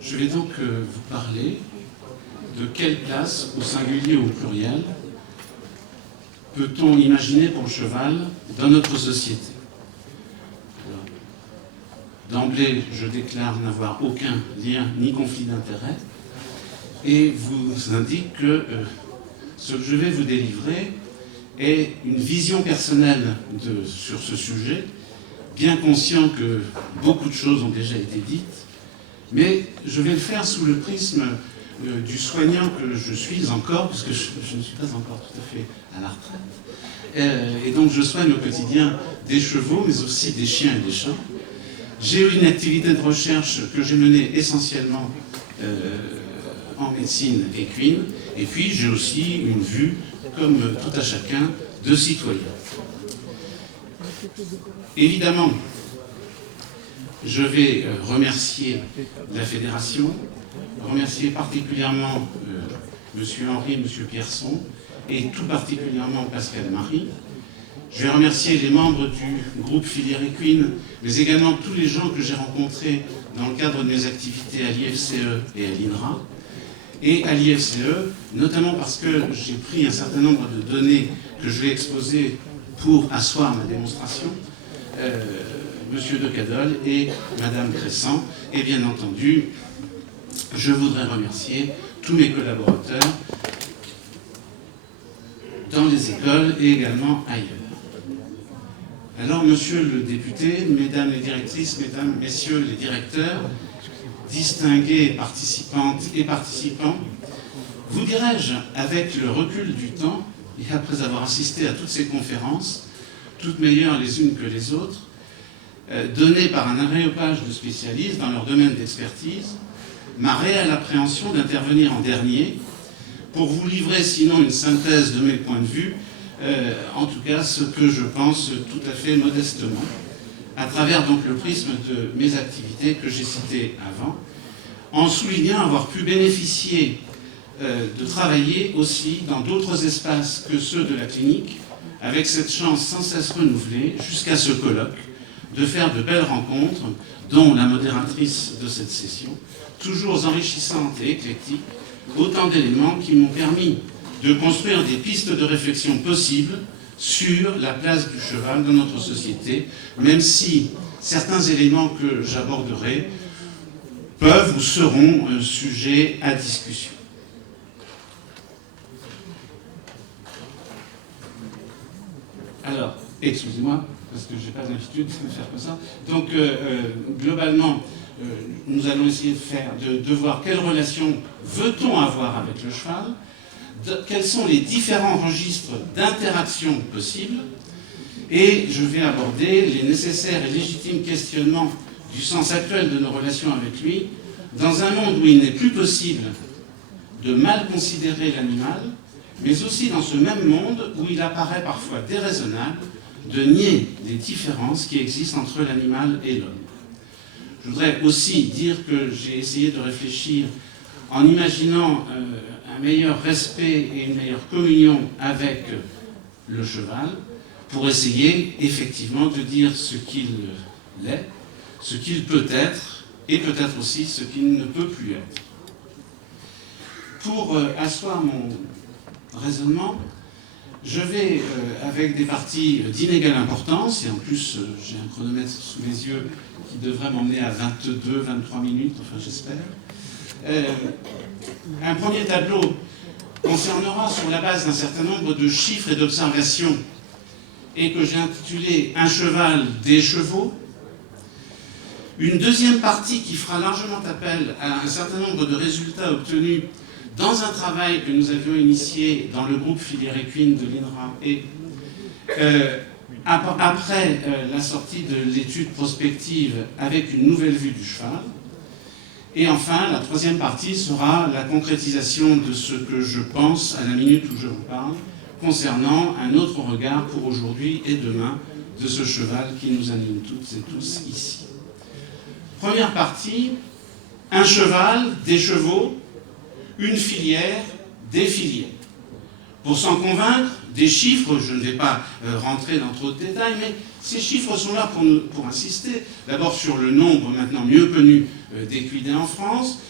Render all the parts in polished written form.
Je vais donc vous parler de quelle place, au singulier ou au pluriel, peut-on imaginer pour le cheval dans notre société. D'emblée, je déclare n'avoir aucun lien ni conflit d'intérêt et vous indique que ce que je vais vous délivrer est une vision personnelle sur ce sujet, bien conscient que beaucoup de choses ont déjà été dites, mais je vais le faire sous le prisme du soignant que je suis encore, puisque je ne suis pas encore tout à fait à la retraite, et donc je soigne au quotidien des chevaux, mais aussi des chiens et des chats. J'ai eu une activité de recherche que j'ai menée essentiellement en médecine équine, et puis j'ai aussi une vue, comme tout à chacun, de citoyen. Évidemment, je vais remercier la Fédération, remercier particulièrement M. Henri, M. Pierson, et tout particulièrement Pascal Marie. Je vais remercier les membres du groupe Filière Équine, mais également tous les gens que j'ai rencontrés dans le cadre de mes activités à l'IFCE et à l'INRA. Et à l'IFCE, notamment parce que j'ai pris un certain nombre de données que je vais exposer pour asseoir ma démonstration, Monsieur de Cadol et Madame Crescent. Et bien entendu, je voudrais remercier tous mes collaborateurs dans les écoles et également ailleurs. Alors, monsieur le député, mesdames les directrices, mesdames, messieurs les directeurs, distingués participantes et participants, vous dirais-je, avec le recul du temps, et après avoir assisté à toutes ces conférences, toutes meilleures les unes que les autres, données par un aréopage de spécialistes dans leur domaine d'expertise, ma réelle appréhension d'intervenir en dernier pour vous livrer sinon une synthèse de mes points de vue, en tout cas ce que je pense tout à fait modestement, à travers donc le prisme de mes activités que j'ai citées avant, en soulignant avoir pu bénéficier de travailler aussi dans d'autres espaces que ceux de la clinique, avec cette chance sans cesse renouvelée, jusqu'à ce colloque, de faire de belles rencontres, dont la modératrice de cette session, toujours enrichissante et éclectique, autant d'éléments qui m'ont permis de construire des pistes de réflexion possibles sur la place du cheval dans notre société, même si certains éléments que j'aborderai peuvent ou seront sujets à discussion. Alors, excusez-moi, parce que je n'ai pas l'habitude de faire comme ça. Donc, globalement, nous allons essayer de voir quelle relation veut-on avoir avec le cheval, quels sont les différents registres d'interaction possibles, et je vais aborder les nécessaires et légitimes questionnements du sens actuel de nos relations avec lui, dans un monde où il n'est plus possible de mal considérer l'animal, mais aussi dans ce même monde où il apparaît parfois déraisonnable de nier les différences qui existent entre l'animal et l'homme. Je voudrais aussi dire que j'ai essayé de réfléchir en imaginant un meilleur respect et une meilleure communion avec le cheval, pour essayer effectivement de dire ce qu'il est, ce qu'il peut être, et peut-être aussi ce qu'il ne peut plus être. Pour asseoir mon raisonnement, je vais, avec des parties d'inégale importance, et en plus j'ai un chronomètre sous mes yeux qui devrait m'emmener à 22-23 minutes, enfin j'espère. Un premier tableau concernera, sur la base d'un certain nombre de chiffres et d'observations, et que j'ai intitulé « Un cheval, des chevaux ». Une deuxième partie qui fera largement appel à un certain nombre de résultats obtenus dans un travail que nous avions initié dans le groupe Filière Équine de l'INRA et après la sortie de l'étude prospective avec une nouvelle vue du cheval. Et enfin, la troisième partie sera la concrétisation de ce que je pense à la minute où je vous parle, concernant un autre regard pour aujourd'hui et demain de ce cheval qui nous anime toutes et tous ici. Première partie, un cheval, des chevaux, une filière, des filières. Pour s'en convaincre, des chiffres, je ne vais pas rentrer dans trop de détails, mais Ces chiffres sont là pour insister, d'abord sur le nombre maintenant mieux connu d'équidés en France,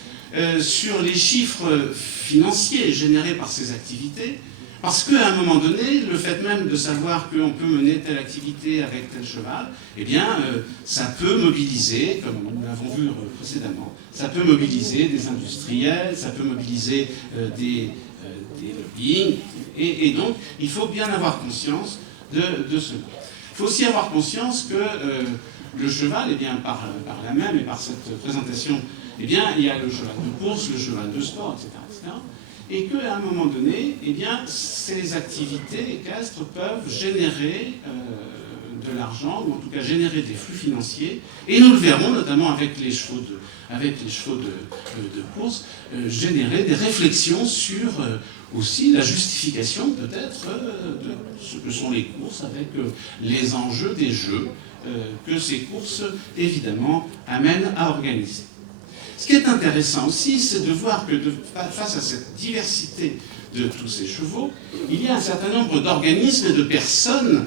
sur les chiffres financiers générés par ces activités, parce qu'à un moment donné, le fait même de savoir qu'on peut mener telle activité avec tel cheval, eh bien, ça peut mobiliser, comme nous l'avons vu précédemment, ça peut mobiliser des industriels, ça peut mobiliser des lobbying, et donc il faut bien avoir conscience de cela. Il faut aussi avoir conscience que le cheval, eh bien, par là même et par cette présentation, eh bien, il y a le cheval de course, le cheval de sport, etc., etc., et qu'à un moment donné, eh bien, ces activités équestres peuvent générer de l'argent, ou en tout cas générer des flux financiers, et nous le verrons notamment avec les chevaux de course, générer des réflexions sur aussi la justification peut-être de ce que sont les courses, avec les enjeux des jeux que ces courses évidemment amènent à organiser. Ce qui est intéressant aussi, c'est de voir que face à cette diversité de tous ces chevaux, il y a un certain nombre d'organismes et de personnes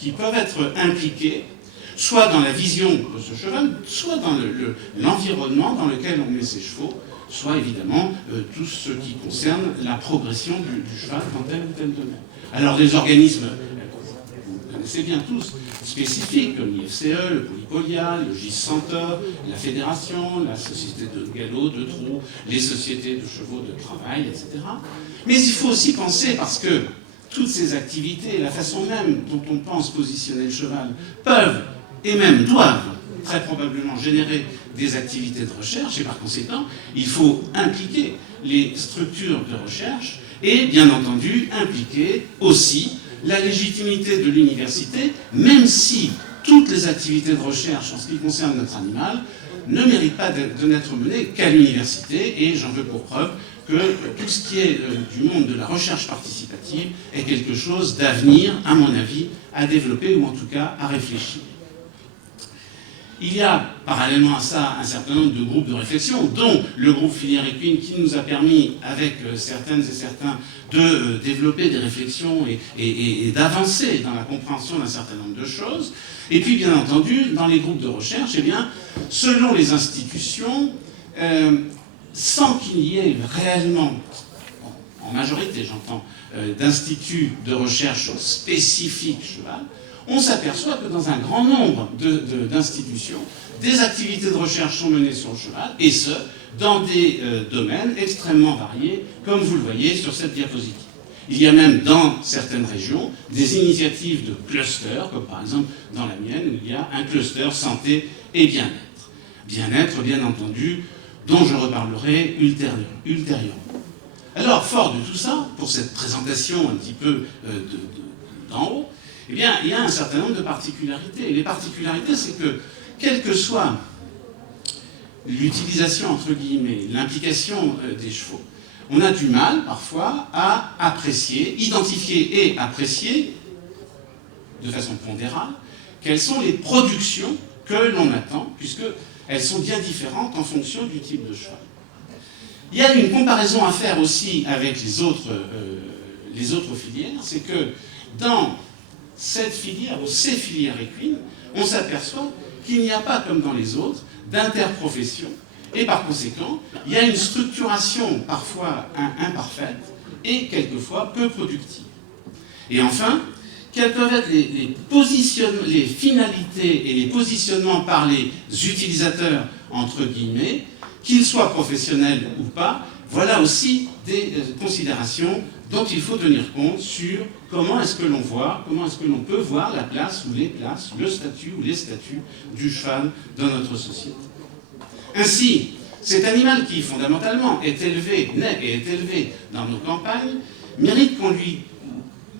qui peuvent être impliquées, soit dans la vision de ce cheval, soit dans l'environnement dans lequel on met ces chevaux, soit évidemment tout ce qui concerne la progression du cheval dans tel ou tel domaine. Alors des organismes, vous connaissez bien tous, spécifiques, comme l'IFCE, le Polypolia, le GIS Centaure, la Fédération, la Société de galop, de trot, les sociétés de chevaux de travail, etc. Mais il faut aussi penser, parce que toutes ces activités, la façon même dont on pense positionner le cheval, peuvent et même doivent très probablement générer des activités de recherche, et par conséquent, il faut impliquer les structures de recherche et, bien entendu, impliquer aussi la légitimité de l'université, même si toutes les activités de recherche en ce qui concerne notre animal ne méritent pas de n'être menées qu'à l'université, et j'en veux pour preuve que tout ce qui est du monde de la recherche participative est quelque chose d'avenir, à mon avis, à développer ou en tout cas à réfléchir. Il y a, parallèlement à ça, un certain nombre de groupes de réflexion, dont le groupe Filière Équine, qui nous a permis, avec certaines et certains, de développer des réflexions et d'avancer dans la compréhension d'un certain nombre de choses. Et puis, bien entendu, dans les groupes de recherche, eh bien, selon les institutions, sans qu'il y ait réellement, en majorité j'entends, d'instituts de recherche spécifiques cheval, on s'aperçoit que dans un grand nombre d'institutions, des activités de recherche sont menées sur le cheval, et ce, dans des domaines extrêmement variés, comme vous le voyez sur cette diapositive. Il y a même dans certaines régions des initiatives de clusters, comme par exemple dans la mienne, où il y a un cluster santé et bien-être. Bien-être, bien entendu, dont je reparlerai ultérieurement. Alors, fort de tout ça, pour cette présentation un petit peu d'en haut, eh bien, il y a un certain nombre de particularités. Et les particularités, c'est que, quelle que soit l'utilisation, entre guillemets, l'implication des chevaux, on a du mal, parfois, à apprécier, identifier et apprécier, de façon pondérale, quelles sont les productions que l'on attend, puisqu'elles sont bien différentes en fonction du type de cheval. Il y a une comparaison à faire aussi avec les autres filières, c'est que dans cette filière ou ces filières équines, on s'aperçoit qu'il n'y a pas, comme dans les autres, d'interprofession, et par conséquent, il y a une structuration parfois imparfaite et quelquefois peu productive. Et enfin, quelles peuvent être les finalités et les positionnements par les utilisateurs, entre guillemets, qu'ils soient professionnels ou pas, voilà aussi des considérations dont il faut tenir compte sur comment est-ce que l'on voit, comment est-ce que l'on peut voir la place ou les places, le statut ou les statuts du cheval dans notre société. Ainsi, cet animal qui fondamentalement est élevé, naît et est élevé dans nos campagnes, mérite qu'on lui,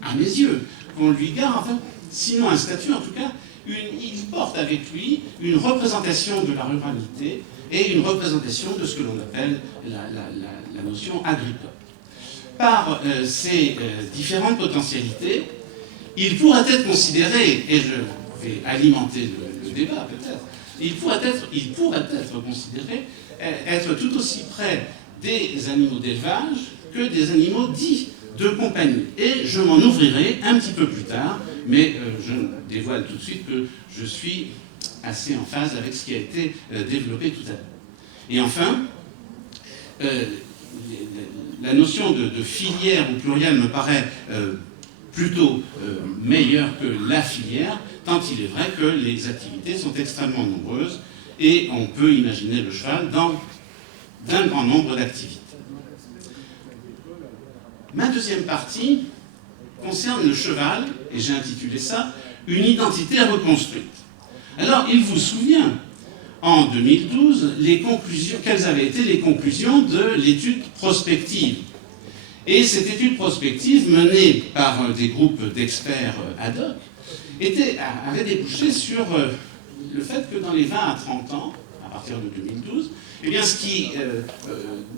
à mes yeux, qu'on lui garde, sinon un statut en tout cas, il porte avec lui une représentation de la ruralité et une représentation de ce que l'on appelle la notion agricole. Par ces différentes potentialités, il pourrait être considéré, et je vais alimenter le débat peut-être, il pourrait être considéré être tout aussi près des animaux d'élevage que des animaux dits de compagnie. Et je m'en ouvrirai un petit peu plus tard, mais je dévoile tout de suite que je suis assez en phase avec ce qui a été développé tout à l'heure. Et enfin, la notion de filière au pluriel me paraît plutôt meilleure que la filière, tant il est vrai que les activités sont extrêmement nombreuses et on peut imaginer le cheval dans d'un grand nombre d'activités. Ma deuxième partie concerne le cheval, et j'ai intitulé ça « Une identité reconstruite ». Alors, il vous souvient, en 2012, quelles avaient été les conclusions de l'étude prospective. Et cette étude prospective, menée par des groupes d'experts ad hoc, avait débouché sur le fait que dans les 20 à 30 ans, à partir de 2012, eh bien, ce qui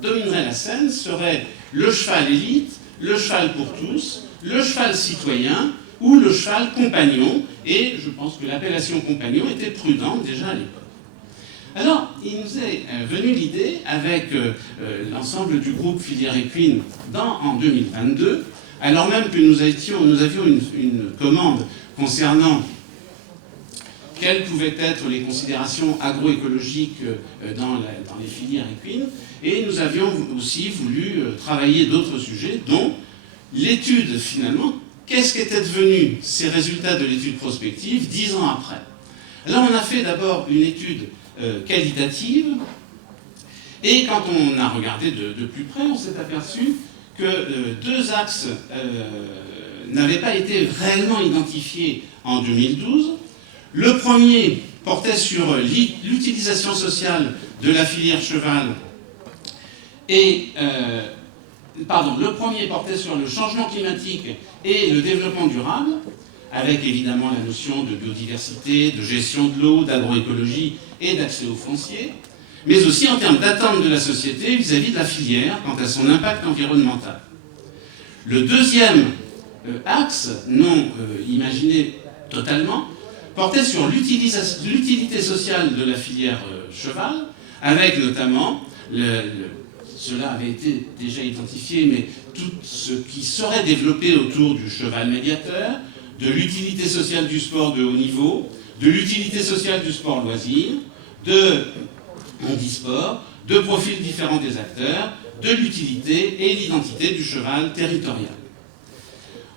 dominerait la scène serait le cheval élite, le cheval pour tous, le cheval citoyen ou le cheval compagnon, et je pense que l'appellation compagnon était prudente déjà à l'époque. Alors, il nous est venu l'idée, avec l'ensemble du groupe Filière Équine en 2022, alors même que nous avions une commande concernant quelles pouvaient être les considérations agroécologiques dans les filières équines, et nous avions aussi voulu travailler d'autres sujets, dont l'étude finalement, qu'est-ce qu'étaient devenus ces résultats de l'étude prospective 10 ans après. Alors on a fait d'abord une étude qualitative, et quand on a regardé de plus près, on s'est aperçu que deux axes n'avaient pas été réellement identifiés en 2012. Le premier portait sur l'utilisation sociale de la filière cheval le premier portait sur le changement climatique et le développement durable, avec évidemment la notion de biodiversité, de gestion de l'eau, d'agroécologie et d'accès au foncier, mais aussi en termes d'attente de la société vis-à-vis de la filière quant à son impact environnemental. Le deuxième axe, non imaginé totalement, portait sur l'utilité sociale de la filière cheval, avec notamment, cela avait été déjà identifié, mais tout ce qui serait développé autour du cheval médiateur, de l'utilité sociale du sport de haut niveau, de l'utilité sociale du sport loisir, de handisport, de profils différents des acteurs, de l'utilité et l'identité du cheval territorial.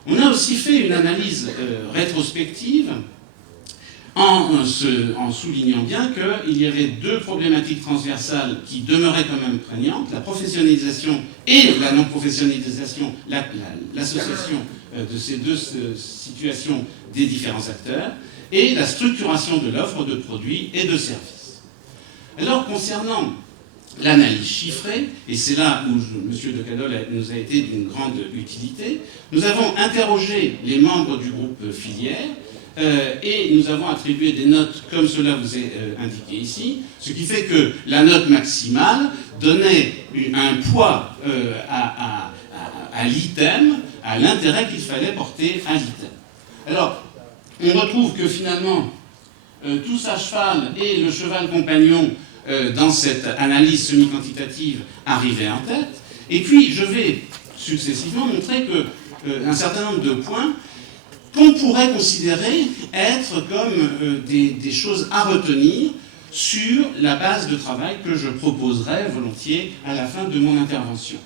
On a aussi fait une analyse rétrospective en soulignant bien qu'il y avait deux problématiques transversales qui demeuraient quand même prégnantes, la professionnalisation et la non-professionnalisation, l'association de ces deux situations des différents acteurs, et la structuration de l'offre de produits et de services. Alors, concernant l'analyse chiffrée, et c'est là où M. Decadol nous a été d'une grande utilité, nous avons interrogé les membres du groupe filière, et nous avons attribué des notes comme cela vous est indiqué ici, ce qui fait que la note maximale donnait un poids à l'item, à l'intérêt qu'il fallait porter à l'item. Alors, on retrouve que finalement, tous à cheval et le cheval compagnon, dans cette analyse semi-quantitative, arrivaient en tête. Et puis, je vais successivement montrer qu'un certain nombre de points qu'on pourrait considérer être comme des choses à retenir sur la base de travail que je proposerai volontiers à la fin de mon intervention.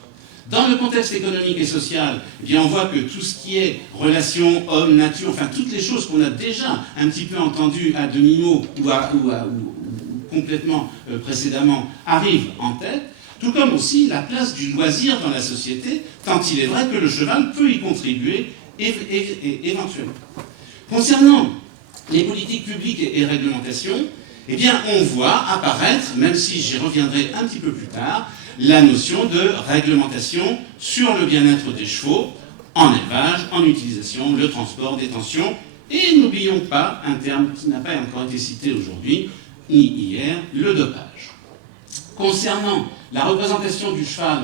Dans le contexte économique et social, eh bien on voit que tout ce qui est relation homme-nature, enfin toutes les choses qu'on a déjà un petit peu entendues à demi-mot ou complètement précédemment arrivent en tête, tout comme aussi la place du loisir dans la société, tant il est vrai que le cheval peut y contribuer éventuellement. Concernant les politiques publiques et réglementations, eh bien, on voit apparaître, même si j'y reviendrai un petit peu plus tard, la notion de réglementation sur le bien-être des chevaux, en élevage, en utilisation, le transport, détention, et n'oublions pas un terme qui n'a pas encore été cité aujourd'hui, ni hier, le dopage. Concernant la représentation du cheval,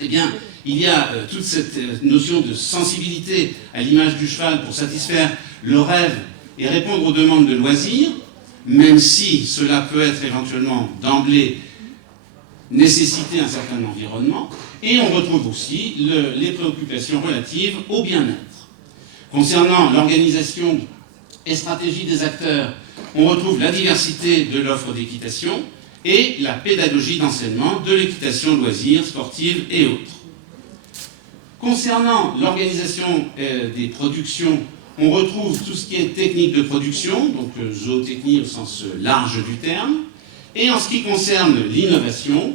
eh bien, il y a toute cette notion de sensibilité à l'image du cheval pour satisfaire le rêve et répondre aux demandes de loisirs, même si cela peut être éventuellement d'emblée nécessiter un certain environnement, et on retrouve aussi les préoccupations relatives au bien-être. Concernant l'organisation et stratégie des acteurs, on retrouve la diversité de l'offre d'équitation et la pédagogie d'enseignement de l'équitation loisirs, sportive et autres. Concernant l'organisation des productions, on retrouve tout ce qui est technique de production, donc zootechnie au sens large du terme. Et en ce qui concerne l'innovation,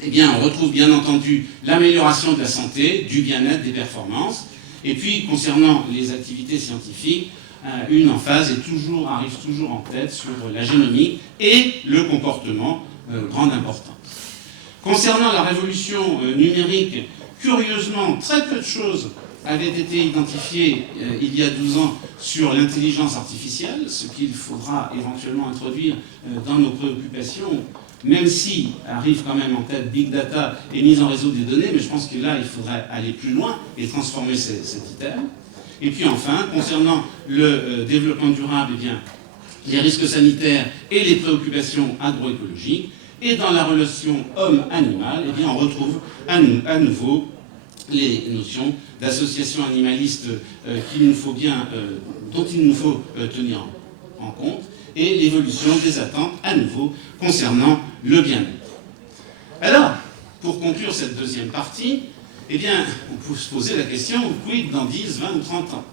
eh bien, on retrouve bien entendu l'amélioration de la santé, du bien-être, des performances. Et puis, concernant les activités scientifiques, une emphase arrive toujours en tête sur la génomique et le comportement, grande importance. Concernant la révolution numérique, curieusement, très peu de choses avaient été identifiées il y a 12 ans sur l'intelligence artificielle, ce qu'il faudra éventuellement introduire dans nos préoccupations, même si arrive quand même en tête Big Data et mise en réseau des données, mais je pense que là, il faudrait aller plus loin et transformer cet item. Et puis enfin, concernant le développement durable, eh bien, les risques sanitaires et les préoccupations agroécologiques, et dans la relation homme-animal, eh bien, on retrouve à nouveau les notions d'association animaliste dont il nous faut tenir en compte, et l'évolution des attentes à nouveau concernant le bien-être. Alors, pour conclure cette deuxième partie, eh bien, on peut se poser la question, quid dans 10, 20 ou 30 ans?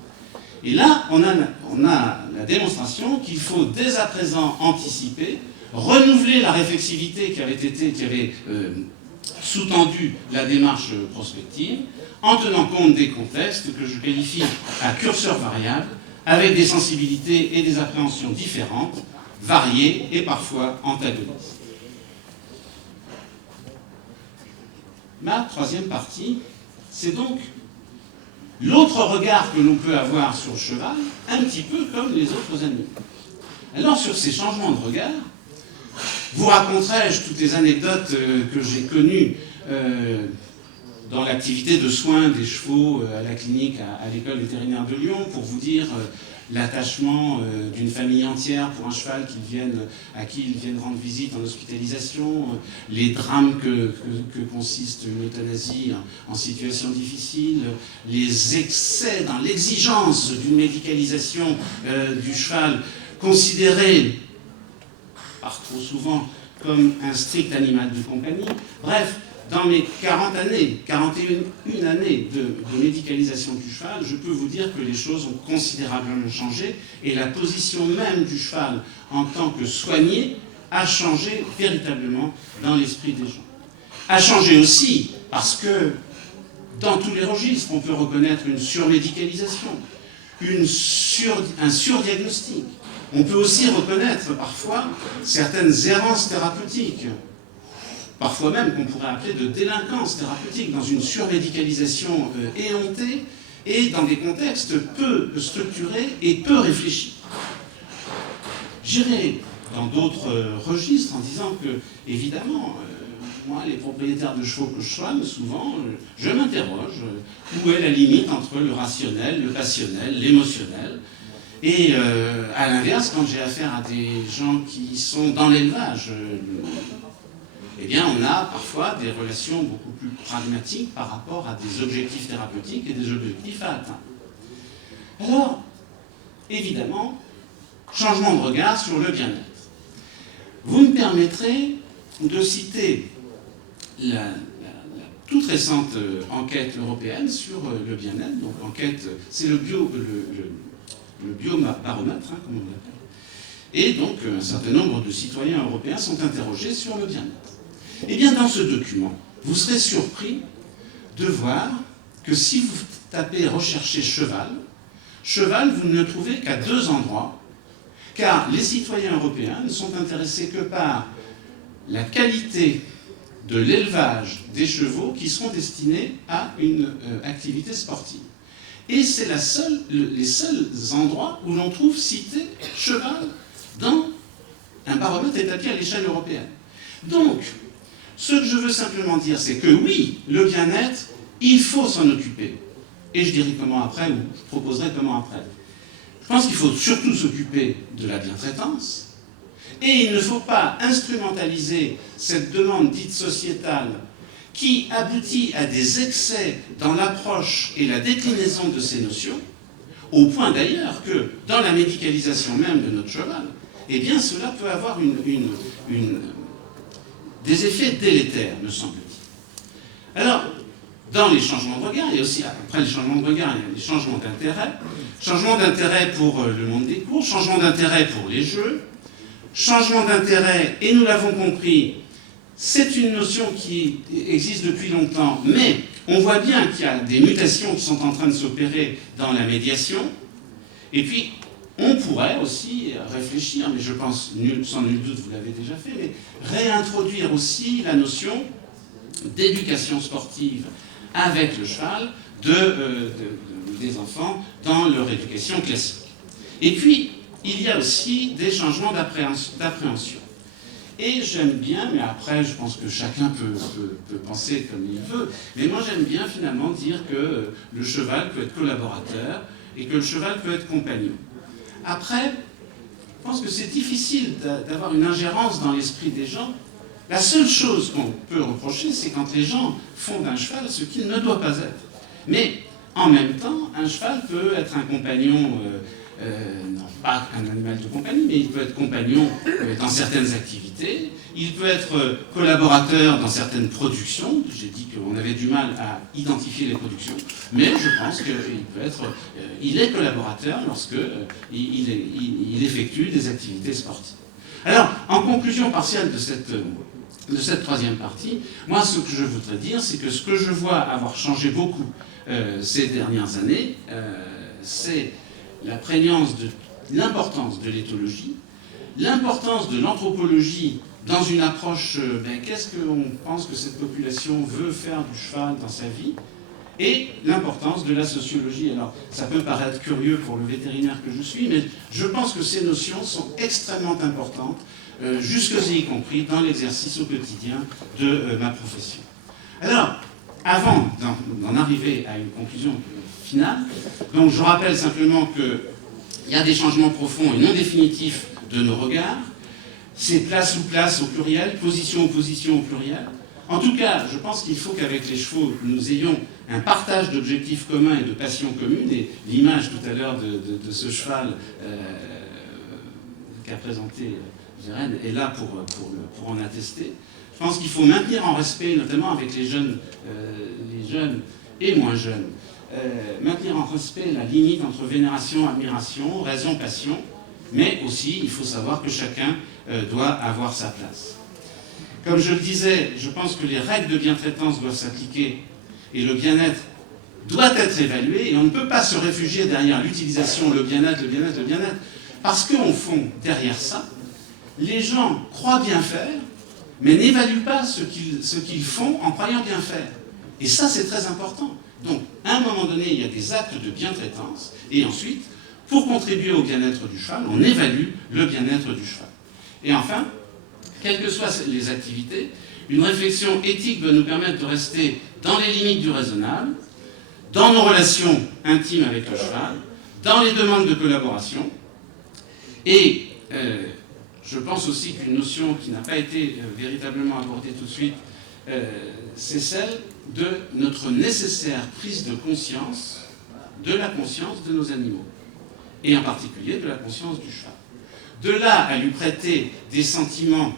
Et là, on a la démonstration qu'il faut dès à présent anticiper, renouveler la réflexivité qui avait sous-tendu la démarche prospective, en tenant compte des contextes que je qualifie à curseur variable, avec des sensibilités et des appréhensions différentes, variées et parfois antagonistes. Ma troisième partie, c'est donc l'autre regard que l'on peut avoir sur le cheval, un petit peu comme les autres animaux. Alors, sur ces changements de regard, vous raconterai-je toutes les anecdotes que j'ai connues dans l'activité de soins des chevaux à la clinique à l'école vétérinaire de Lyon, pour vous dire l'attachement d'une famille entière pour un cheval à qui ils viennent rendre visite en hospitalisation, les drames que consiste une euthanasie en situation difficile, les excès dans l'exigence d'une médicalisation du cheval considéré par trop souvent comme un strict animal de compagnie. Bref, dans mes 41 années de médicalisation du cheval, je peux vous dire que les choses ont considérablement changé et la position même du cheval en tant que soigné a changé véritablement dans l'esprit des gens. A changé aussi parce que dans tous les registres, on peut reconnaître une surmédicalisation, un surdiagnostic. On peut aussi reconnaître parfois certaines errances thérapeutiques, parfois même qu'on pourrait appeler de délinquance thérapeutique, dans une surmédicalisation éhontée et dans des contextes peu structurés et peu réfléchis. J'irai dans d'autres registres en disant que, évidemment, moi, les propriétaires de chevaux que je soigne, souvent, je m'interroge où est la limite entre le rationnel, le passionnel, l'émotionnel. Et à l'inverse, quand j'ai affaire à des gens qui sont dans l'élevage, eh bien, on a parfois des relations beaucoup plus pragmatiques par rapport à des objectifs thérapeutiques et des objectifs à atteindre. Alors, évidemment, changement de regard sur le bien-être. Vous me permettrez de citer la toute récente enquête européenne sur le bien-être. Donc, enquête, c'est le biobaromètre, comme on l'appelle. Et donc, un certain nombre de citoyens européens sont interrogés sur le bien-être. Eh bien, dans ce document, vous serez surpris de voir que si vous tapez « rechercher cheval », vous ne le trouvez qu'à 2 endroits, car les citoyens européens ne sont intéressés que par la qualité de l'élevage des chevaux qui seront destinés à une activité sportive. Et c'est les seuls endroits où l'on trouve cité cheval dans un baromètre établi à l'échelle européenne. Donc, ce que je veux simplement dire, c'est que oui, le bien-être, il faut s'en occuper. Et je dirai comment après, ou je proposerai comment après. Je pense qu'il faut surtout s'occuper de la bientraitance. Et il ne faut pas instrumentaliser cette demande dite sociétale qui aboutit à des excès dans l'approche et la déclinaison de ces notions, Au point d'ailleurs que dans la médicalisation même de notre cheval, eh bien cela peut avoir des effets délétères, me semble-t-il. Alors, dans les changements de regard, il y a aussi, après les changements de regard, il y a les changements d'intérêt. Changement d'intérêt pour le monde des courses, changement d'intérêt pour les jeux, changement d'intérêt, et nous l'avons compris, c'est une notion qui existe depuis longtemps, mais on voit bien qu'il y a des mutations qui sont en train de s'opérer dans la médiation. Et puis, on pourrait aussi réfléchir, mais je pense, sans nul doute, vous l'avez déjà fait, mais réintroduire aussi la notion d'éducation sportive avec le cheval des enfants dans leur éducation classique. Et puis, il y a aussi des changements d'appréhension. Et j'aime bien, mais après je pense que chacun peut penser comme il veut, mais moi j'aime bien finalement dire que le cheval peut être collaborateur et que le cheval peut être compagnon. Après, je pense que c'est difficile d'avoir une ingérence dans l'esprit des gens. La seule chose qu'on peut reprocher, c'est quand les gens font d'un cheval ce qu'il ne doit pas être. Mais en même temps, un cheval peut être un compagnon, non pas un animal de compagnie, mais il peut être compagnon dans certaines activités, il peut être collaborateur dans certaines productions. J'ai dit qu'on avait du mal à identifier les productions, mais je pense qu'il est collaborateur lorsque il effectue des activités sportives. Alors, en conclusion partielle de cette troisième partie, moi ce que je voudrais dire, c'est que ce que je vois avoir changé beaucoup ces dernières années, c'est la prégnance de l'importance de l'éthologie, l'importance de l'anthropologie dans une approche, qu'est-ce qu'on pense que cette population veut faire du cheval dans sa vie, et l'importance de la sociologie. Alors, ça peut paraître curieux pour le vétérinaire que je suis, mais je pense que ces notions sont extrêmement importantes, jusque et y compris dans l'exercice au quotidien de ma profession. Alors, avant d'en arriver à une conclusion finale, donc je rappelle simplement qu'il y a des changements profonds et non définitifs de nos regards. C'est place ou place au pluriel, position ou position au pluriel. En tout cas, je pense qu'il faut qu'avec les chevaux, nous ayons un partage d'objectifs communs et de passions communes. Et l'image tout à l'heure de ce cheval qu'a présenté Vérène est là pour en attester. Je pense qu'il faut maintenir en respect, notamment avec les jeunes et moins jeunes, maintenir en respect la limite entre vénération, admiration, raison, passion, mais aussi il faut savoir que chacun doit avoir sa place. Comme je le disais, je pense que les règles de bientraitance doivent s'appliquer et le bien-être doit être évalué, et on ne peut pas se réfugier derrière l'utilisation, le bien-être, parce qu'au fond, derrière ça, les gens croient bien faire, mais n'évaluent pas ce qu'ils font en croyant bien faire. Et ça, c'est très important. Donc, à un moment donné, il y a des actes de bientraitance, et ensuite, pour contribuer au bien-être du cheval, on évalue le bien-être du cheval. Et enfin, quelles que soient les activités, une réflexion éthique doit nous permettre de rester dans les limites du raisonnable, dans nos relations intimes avec le cheval, dans les demandes de collaboration. Et je pense aussi qu'une notion qui n'a pas été véritablement abordée tout de suite, c'est celle de notre nécessaire prise de conscience, de la conscience de nos animaux, et en particulier de la conscience du cheval. De là à lui prêter des sentiments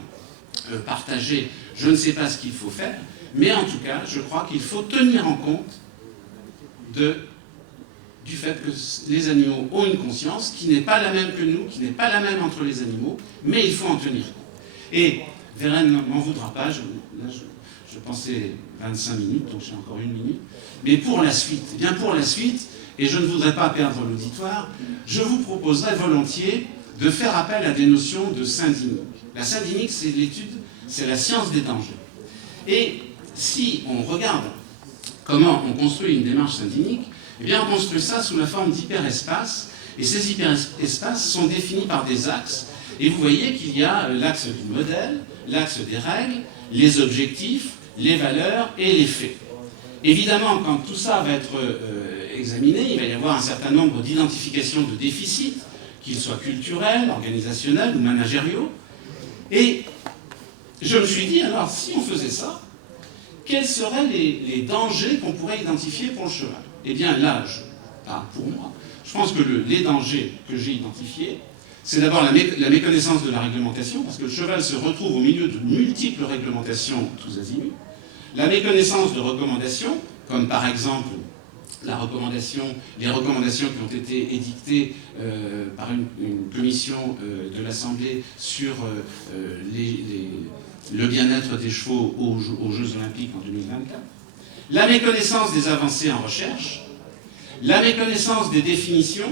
partagés, je ne sais pas ce qu'il faut faire, mais en tout cas, je crois qu'il faut tenir en compte du fait que les animaux ont une conscience qui n'est pas la même que nous, qui n'est pas la même entre les animaux, mais il faut en tenir compte. Et Vérène ne m'en voudra pas, je pensais 25 minutes, donc j'ai encore 1 minute, mais pour la suite, et je ne voudrais pas perdre l'auditoire, je vous proposerais volontiers de faire appel à des notions de syndynique. La syndynique, c'est la science des dangers. Et si on regarde comment on construit une démarche syndynique, eh bien on construit ça sous la forme d'hyperespaces, et ces hyperespaces sont définis par des axes, et vous voyez qu'il y a l'axe du modèle, l'axe des règles, les objectifs, les valeurs et les faits. Évidemment, quand tout ça va être examiné, il va y avoir un certain nombre d'identifications de déficits, qu'ils soient culturels, organisationnels ou managériaux. Et je me suis dit, alors, si on faisait ça, quels seraient les dangers qu'on pourrait identifier pour le cheval? Eh bien, là, pas pour moi, je Je pense que les dangers que j'ai identifiés, c'est d'abord la méconnaissance de la réglementation, parce que le cheval se retrouve au milieu de multiples réglementations tous azimuts. La méconnaissance de recommandations, comme par exemple les recommandations qui ont été édictées par une commission de l'Assemblée sur le bien-être des chevaux aux Jeux Olympiques en 2024. La méconnaissance des avancées en recherche, la méconnaissance des définitions,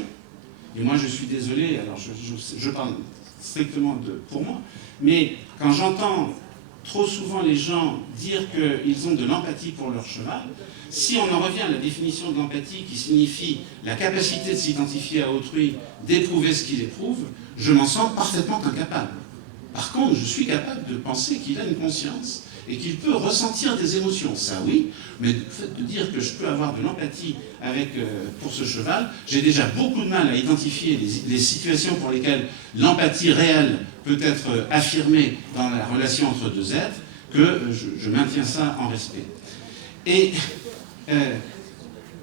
et moi je suis désolé, alors je parle strictement pour moi, mais quand j'entends trop souvent les gens dire qu'ils ont de l'empathie pour leur cheval, si on en revient à la définition de l'empathie qui signifie la capacité de s'identifier à autrui, d'éprouver ce qu'il éprouve, je m'en sens parfaitement incapable. Par contre, je suis capable de penser qu'il a une conscience et qu'il peut ressentir des émotions. Ça oui, mais le fait de dire que je peux avoir de l'empathie pour ce cheval, j'ai déjà beaucoup de mal à identifier les situations pour lesquelles l'empathie réelle peut être affirmée dans la relation entre deux êtres, que je maintiens ça en respect. Et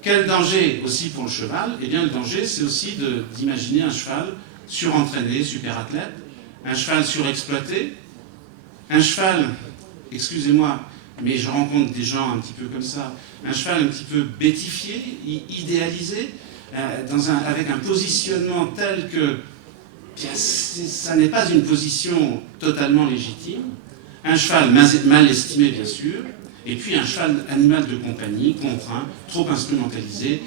quel danger aussi pour le cheval? Eh bien, le danger, c'est aussi d'imaginer un cheval surentraîné, super athlète, un cheval surexploité, un cheval, excusez-moi, mais je rencontre des gens un petit peu comme ça, un cheval un petit peu bêtifié, idéalisé, avec un positionnement tel que ça n'est pas une position totalement légitime, un cheval mal estimé bien sûr, et puis un cheval animal de compagnie, contraint, trop instrumentalisé,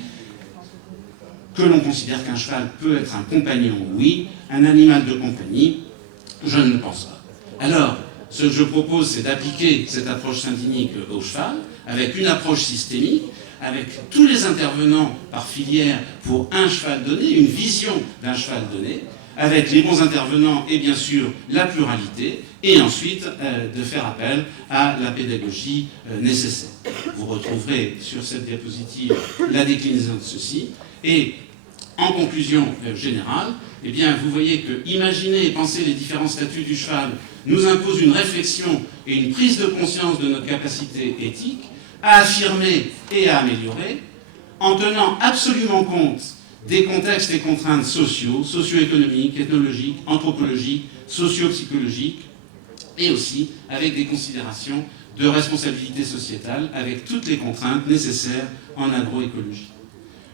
que l'on considère qu'un cheval peut être un compagnon, oui, un animal de compagnie, je ne le pense pas. Alors, ce que je propose, c'est d'appliquer cette approche syndinique au cheval, avec une approche systémique, avec tous les intervenants par filière pour un cheval donné, une vision d'un cheval donné, avec les bons intervenants et bien sûr la pluralité, et ensuite de faire appel à la pédagogie nécessaire. Vous retrouverez sur cette diapositive la déclinaison de ceci, et en conclusion générale, eh bien, vous voyez que imaginer et penser les différents statuts du cheval nous impose une réflexion et une prise de conscience de notre capacité éthique à affirmer et à améliorer, en tenant absolument compte des contextes et contraintes sociaux, socio-économiques, ethnologiques, anthropologiques, socio-psychologiques, et aussi avec des considérations de responsabilité sociétale, avec toutes les contraintes nécessaires en agroécologie.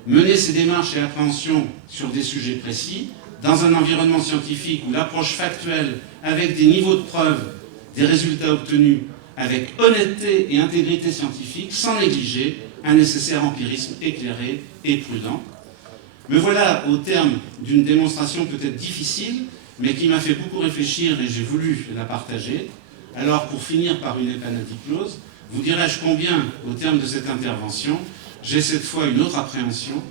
Mener ces démarches et appréhensions sur des sujets précis, dans un environnement scientifique où l'approche factuelle, avec des niveaux de preuve, des résultats obtenus, avec honnêteté et intégrité scientifique, sans négliger un nécessaire empirisme éclairé et prudent. Me voilà au terme d'une démonstration peut-être difficile, mais qui m'a fait beaucoup réfléchir et j'ai voulu la partager. Alors, pour finir par une épanadyclose, vous dirai-je combien, au terme de cette intervention, j'ai cette fois une autre appréhension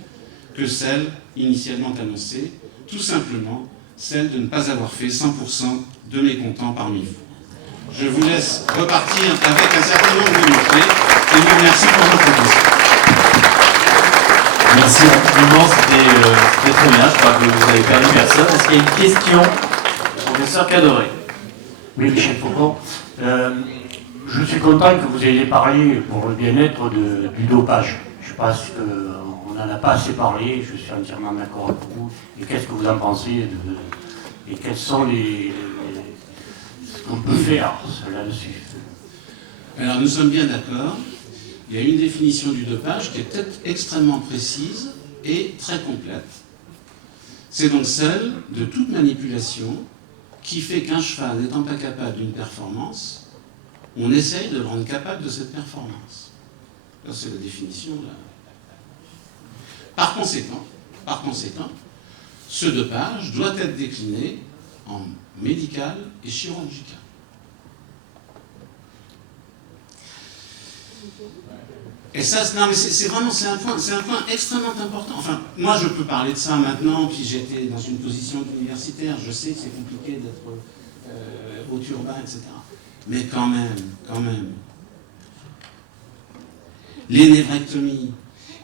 que celle initialement annoncée, tout simplement celle de ne pas avoir fait 100% de mécontents parmi vous. Je vous laisse repartir avec un certain nombre de mots-clés et vous remercie pour votre attention. Merci infiniment, c'était très bien, je crois que vous n'avez perdu personne. Est-ce qu'il y a une question, professeur Cadoré? Oui, Michel Faucon. Je suis content que vous ayez parlé pour le bien-être du dopage. Je pense qu'on n'en a pas assez parlé, je suis entièrement d'accord avec vous. Et qu'est-ce que vous en pensez et quels sont ce qu'on peut faire là-dessus? Alors nous sommes bien d'accord. Il y a une définition du dopage qui est peut-être extrêmement précise et très complète. C'est donc celle de toute manipulation qui fait qu'un cheval n'étant pas capable d'une performance, on essaye de le rendre capable de cette performance. Alors, c'est la définition là. Par conséquent, ce dopage doit être décliné en médical et chirurgical. Et ça, non, mais c'est un point extrêmement important. Enfin, moi, je peux parler de ça maintenant, puis j'étais dans une position universitaire, je sais que c'est compliqué d'être au turbin, etc. Mais quand même, les névrectomies,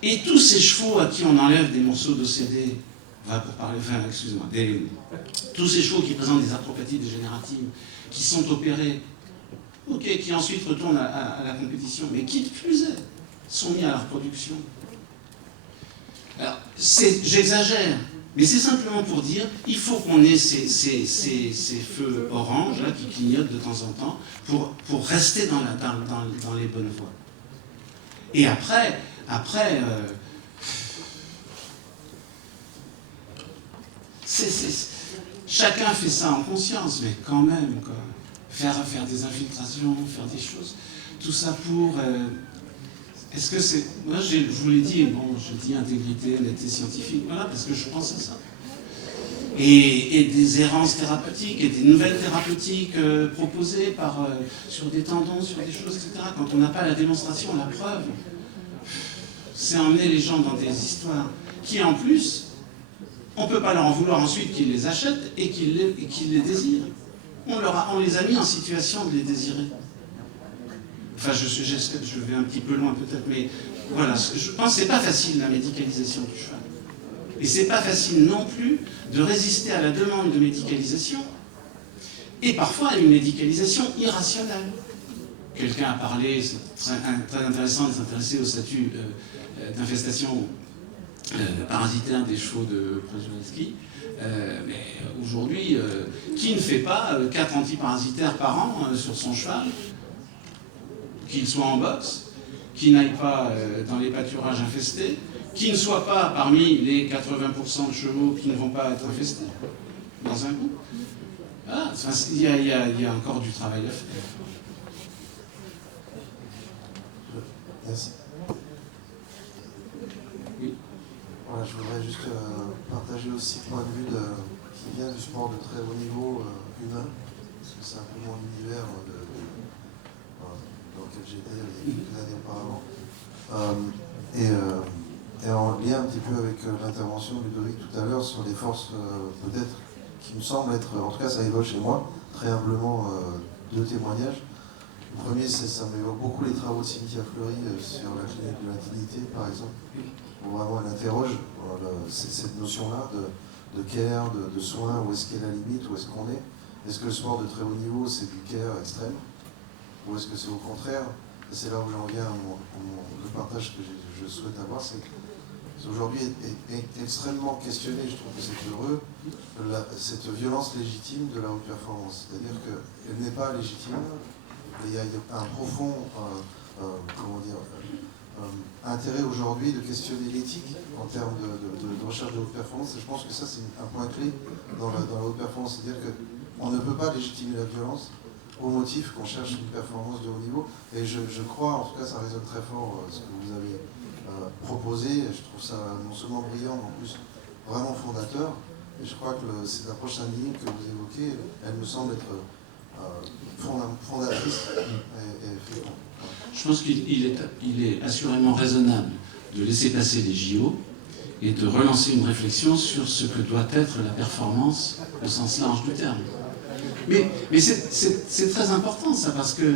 et tous ces chevaux à qui on enlève des morceaux d'OCD, tous ces chevaux qui présentent des arthropathies dégénératives, qui sont opérés, qui ensuite retournent à la compétition, mais qui de plus est, sont mis à la reproduction. Alors, j'exagère, mais c'est simplement pour dire il faut qu'on ait ces feux orange là, qui clignotent de temps en temps pour rester dans les bonnes voies. Et après chacun fait ça en conscience, mais quand même, quoi. Faire des infiltrations, faire des choses, tout ça pour... est-ce que c'est... Moi, je vous l'ai dit, bon, je dis intégrité, honnêteté scientifique, voilà, parce que je pense à ça. Et des errances thérapeutiques, et des nouvelles thérapeutiques proposées sur des tendons, sur des choses, etc. Quand on n'a pas la démonstration, la preuve, c'est emmener les gens dans des histoires qui, en plus, on ne peut pas leur en vouloir ensuite qu'ils les achètent et qu'ils les désirent. On les a mis en situation de les désirer. Enfin, je vais un petit peu loin peut-être, mais voilà, je pense que c'est pas facile la médicalisation du cheval. Et c'est pas facile non plus de résister à la demande de médicalisation, et parfois à une médicalisation irrationnelle. Quelqu'un a parlé, c'est très intéressant de s'intéresser au statut d'infestation parasitaire des chevaux de Przewalski. Mais aujourd'hui, qui ne fait pas 4 antiparasitaires par an sur son cheval, qu'il soit en boxe, qui n'aille pas dans les pâturages infestés, qui ne soit pas parmi les 80% de chevaux qui ne vont pas être infestés dans un coup. Ah, il y a encore du travail à faire. Merci. Oui. Voilà, je voudrais juste partager aussi le point de vue qui vient du sport de très haut niveau humain, parce que c'est un peu mon univers dans lequel j'étais il y a quelques années auparavant. Et en lien un petit peu avec l'intervention de Ludovic tout à l'heure sur des forces peut-être qui me semblent être, en tout cas ça évoque chez moi, très humblement deux témoignages. Le premier, ça m'évoque beaucoup les travaux de Cynthia Fleury sur la clinique de l'intimité, par exemple, où vraiment elle interroge cette notion-là de care, de soins, où est-ce qu'est la limite, où est-ce qu'on est. Est-ce que le sport de très haut niveau, c'est du care extrême, ou est-ce que c'est au contraire? Et c'est là où j'en viens le partage que je souhaite avoir, c'est qu'aujourd'hui est extrêmement questionné, je trouve que c'est heureux, cette violence légitime de la haute performance. C'est-à-dire qu'elle n'est pas légitime. Il y a un profond intérêt aujourd'hui de questionner l'éthique en termes de recherche de haute performance. Et je pense que ça, c'est un point clé dans la haute performance. C'est-à-dire qu'on ne peut pas légitimer la violence au motif qu'on cherche une performance de haut niveau. Et je crois, en tout cas, ça résonne très fort ce que vous avez proposé. Et je trouve ça non seulement brillant, mais en plus vraiment fondateur. Et je crois que cette approche syndicale que vous évoquez, elle me semble être fondatrice et féconde. Je pense qu'il est assurément raisonnable de laisser passer les JO et de relancer une réflexion sur ce que doit être la performance au sens large du terme. Mais c'est très important ça, parce que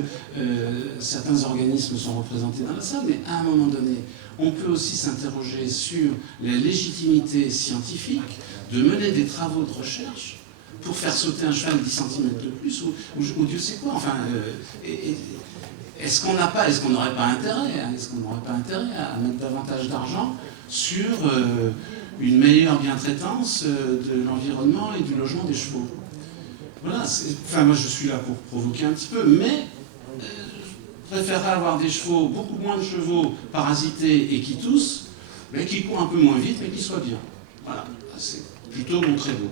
certains organismes sont représentés dans la salle, mais à un moment donné, on peut aussi s'interroger sur la légitimité scientifique de mener des travaux de recherche pour faire sauter un cheval 10 cm de plus, ou Dieu sait quoi. Enfin, est-ce qu'on n'aurait pas intérêt à mettre davantage d'argent sur une meilleure bientraitance de l'environnement et du logement des chevaux? Voilà, enfin moi je suis là pour provoquer un petit peu, mais je préférerais avoir des chevaux, beaucoup moins de chevaux parasités et qui toussent, mais qui courent un peu moins vite, mais qui soient bien. Voilà, c'est plutôt mon credo.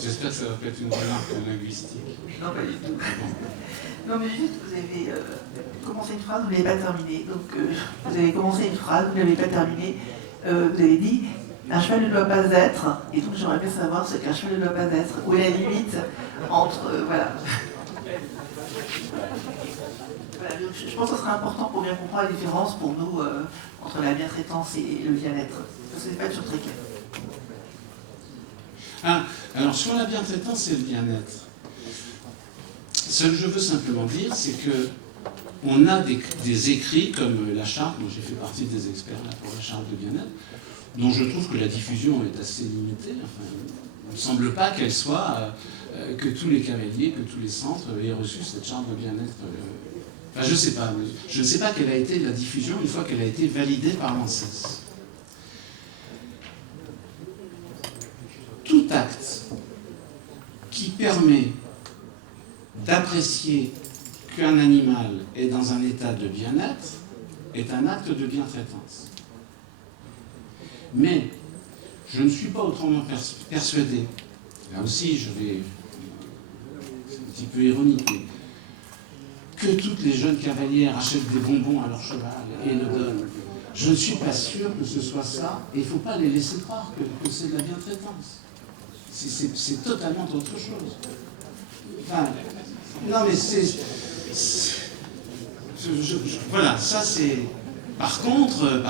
J'espère que ça va pas être une remarque linguistique. Non, pas du tout. Non, mais juste, vous avez commencé une phrase, vous ne l'avez pas terminée. Donc, vous avez commencé une phrase, vous ne l'avez pas terminée. Vous avez dit, un cheval ne doit pas être, et donc j'aimerais bien savoir ce qu'un cheval ne doit pas être. Où est la limite entre... voilà. Voilà, je pense que ce serait important pour bien comprendre la différence pour nous entre la bientraitance et le bien-être. Parce que ce n'est pas toujours très clair. Ah, alors sur la bientraitance et le bien-être, ce que je veux simplement dire, c'est que on a des écrits comme la charte, moi j'ai fait partie des experts là, pour la charte de bien-être, dont je trouve que la diffusion est assez limitée. Enfin, il ne me semble pas qu'elle soit, que tous les cavaliers, que tous les centres aient reçu cette charte de bien-être. Enfin, je ne sais pas. Je ne sais pas quelle a été la diffusion une fois qu'elle a été validée par l'ANSES. Tout acte qui permet d'apprécier qu'un animal est dans un état de bien-être est un acte de bientraitance. Mais je ne suis pas autrement persuadé, là aussi je vais, c'est un petit peu ironique, mais que toutes les jeunes cavalières achètent des bonbons à leur cheval et le donnent. Je ne suis pas sûr que ce soit ça, et il ne faut pas les laisser croire que c'est de la bientraitance. C'est totalement autre chose. Enfin, non mais voilà, ça c'est... Par contre,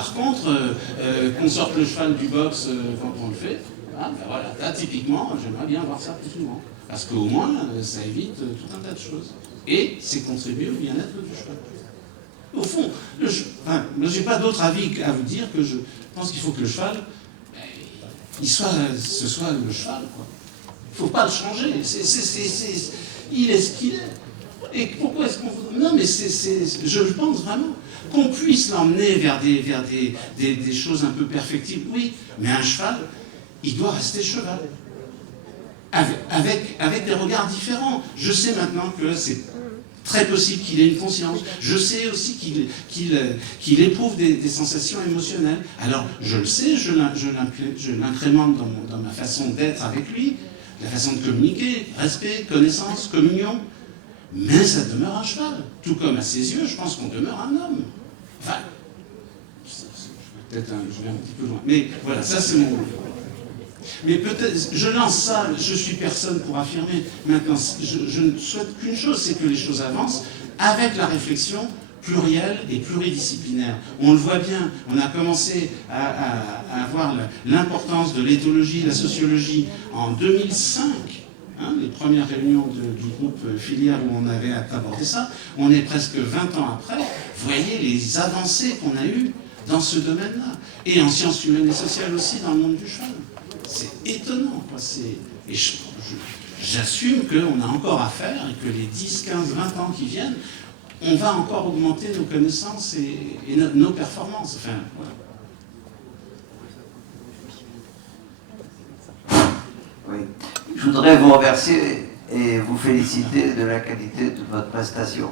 qu'on sorte le cheval du box quand on le fait, hein, ben voilà, là typiquement, j'aimerais bien voir ça plus souvent. Parce qu'au moins, ça évite tout un tas de choses. Et c'est contribuer au bien-être du cheval. Au fond, moi j'ai pas d'autre avis à vous dire que je pense qu'il faut que le cheval, ce soit le cheval, quoi. Il ne faut pas le changer. Il est ce qu'il est. Et pourquoi est-ce qu'on... Non, mais je pense vraiment qu'on puisse l'emmener vers des choses un peu perfectibles. Oui, mais un cheval, il doit rester cheval. Avec des regards différents. Je sais maintenant que c'est très possible qu'il ait une conscience. Je sais aussi qu'il éprouve des sensations émotionnelles. Alors, je le sais, je l'incrémente dans ma façon d'être avec lui, la façon de communiquer, respect, connaissance, communion. Mais ça demeure un cheval. Tout comme à ses yeux, je pense qu'on demeure un homme. Enfin, peut-être je vais un petit peu loin. Mais voilà, ça c'est mon... Mais peut-être, je lance ça, je suis personne pour affirmer. Maintenant, je ne souhaite qu'une chose, c'est que les choses avancent avec la réflexion plurielle et pluridisciplinaire. On le voit bien, on a commencé à voir l'importance de l'éthologie, la sociologie en 2005. Hein, les premières réunions du groupe filière où on avait abordé ça, on est presque 20 ans après. Vous voyez les avancées qu'on a eues dans ce domaine-là. Et en sciences humaines et sociales aussi dans le monde du cheval. C'est étonnant, quoi. Et j'assume qu'on a encore à faire et que les 10, 15, 20 ans qui viennent, on va encore augmenter nos connaissances et nos performances. Enfin, voilà. Oui. Je voudrais vous remercier et vous féliciter de la qualité de votre prestation.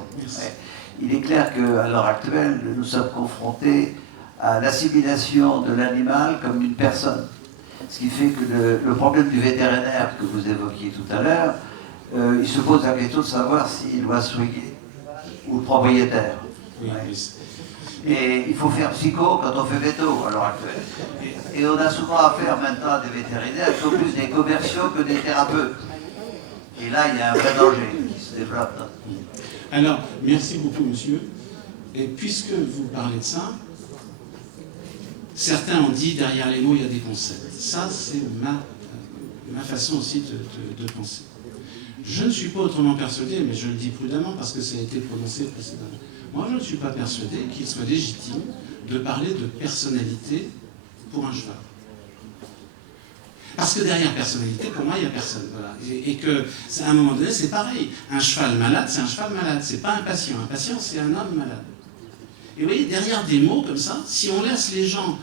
Il est clair qu'à l'heure actuelle, nous sommes confrontés à l'assimilation de l'animal comme une personne. Ce qui fait que le problème du vétérinaire que vous évoquiez tout à l'heure, il se pose la question de savoir s'il doit soigner ou le propriétaire. Oui, Et il faut faire psycho quand on fait veto à l'heure actuelle. Et on a souvent affaire maintenant à des vétérinaires qui sont plus des commerciaux que des thérapeutes. Et là, il y a un vrai danger qui se développe. Alors, merci beaucoup, monsieur. Et puisque vous parlez de ça, certains ont dit derrière les mots, il y a des concepts. Ça, c'est ma façon aussi de penser. Je ne suis pas autrement persuadé, mais je le dis prudemment parce que ça a été prononcé précédemment. Moi, je ne suis pas persuadé qu'il soit légitime de parler de personnalité pour un cheval. Parce que derrière personnalité, pour moi, il n'y a personne. Voilà. Et que, à un moment donné, c'est pareil. Un cheval malade, c'est un cheval malade. C'est pas un patient. Un patient, c'est un homme malade. Et vous voyez, derrière des mots comme ça, si on laisse les gens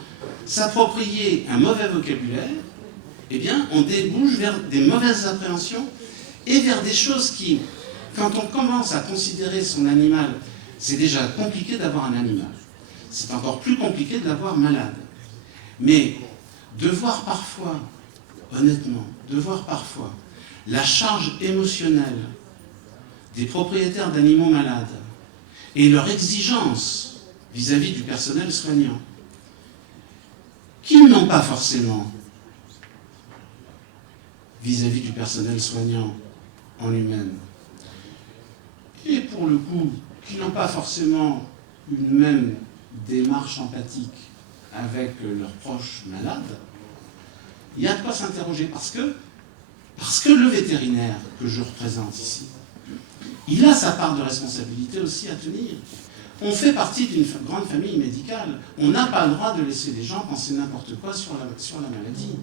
s'approprier un mauvais vocabulaire, eh bien, on débouche vers des mauvaises appréhensions et vers des choses qui, quand on commence à considérer son animal, c'est déjà compliqué d'avoir un animal. C'est encore plus compliqué de l'avoir malade. Mais de voir parfois, honnêtement, de voir parfois la charge émotionnelle des propriétaires d'animaux malades et leur exigence vis-à-vis du personnel soignant, qu'ils n'ont pas forcément vis-à-vis du personnel soignant en lui-même. Et pour le coup, qui n'ont pas forcément une même démarche empathique avec leurs proches malades, il y a de quoi s'interroger parce que le vétérinaire que je représente ici, il a sa part de responsabilité aussi à tenir. On fait partie d'une grande famille médicale. On n'a pas le droit de laisser les gens penser n'importe quoi sur la maladie.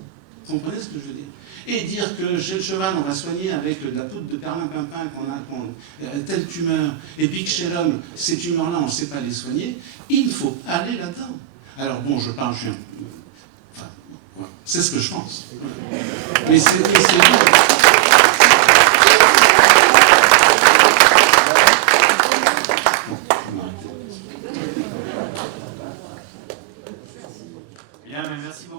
Vous comprenez ce que je veux dire? Et dire que chez le cheval, on va soigner avec de la poudre de perlimpinpin telle tumeur, et puis que chez l'homme, ces tumeurs-là, on ne sait pas les soigner, il faut aller là-dedans. Alors bon, je parle, enfin, ouais, c'est ce que je pense. Mais c'est vrai. Bien, mais merci beaucoup.